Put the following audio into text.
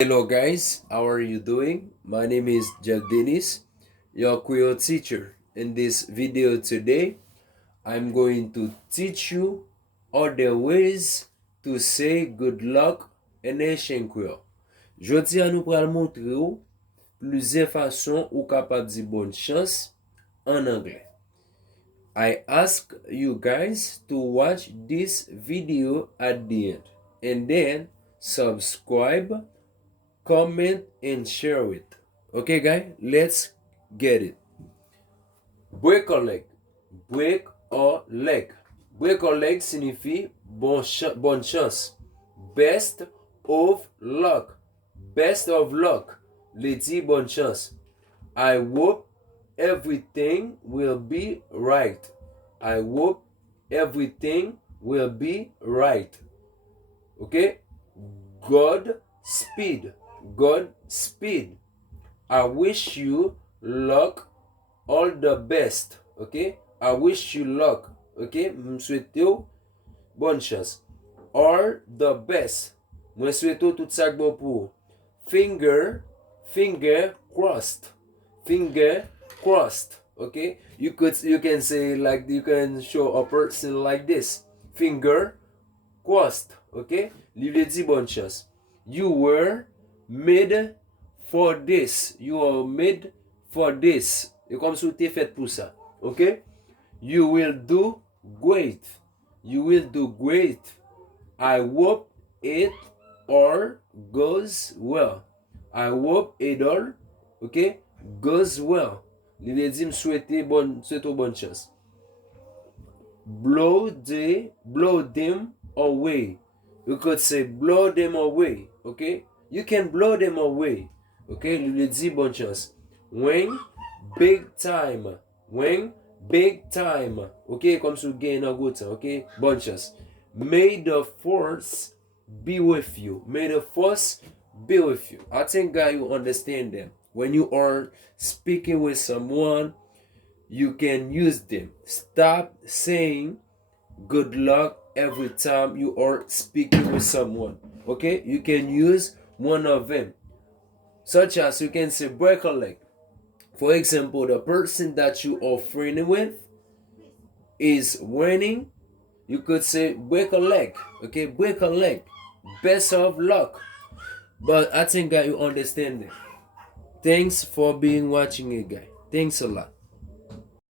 Hello guys, how are you doing? My name is Jeff Dennis, your Creole teacher. In this video today, I'm going to teach you other ways to say good luck in Haitian Creole. Jodi a nou pral montre ou plusieurs façons ou capable di bonne chance en anglais. I ask you guys to watch this video at the end and then subscribe, comment and share it. Okay guys, let's get it. Break a leg. Break a leg. Break a leg signifie bonne chance. Best of luck. Best of luck. Le dit bonne chance. I hope everything will be right. I hope everything will be right. Okay? God speed. God speed. I wish you luck, all the best. Okay? I wish you luck. Okay? M souhaite ou bonne chance. All the best. Mwen souhaite ou tout sak bon pou. Finger crossed. Finger crossed. Okay? You can say like you can show a person like this. Finger crossed. Okay? Li vle di bonne chance. You were made for this. You are made for this. E kom sou te fet pou sa. Okay? You will do great. You will do great. I hope it all goes well. I hope it all, okay, goes well. Li le di m souhaite bonne chance. Blow them away. You could say blow them away. Okay? You can blow them away. Okay? Li le di bonne chance. When big time. When big time. Okay? Comme sou gen nan go tan. Okay? Bonne chance. May the force be with you. May the force be with you. I think guys you understand them. When you are speaking with someone, you can use them. Stop saying good luck every time you are speaking with someone. Okay? You can use one of them. Such as you can say break a leg. For example, the person that you are friendly with is winning. You could say break a leg. Okay? Break a leg. Best of luck. But I think that you understand it. Thanks for being watching it, guys. Thanks a lot.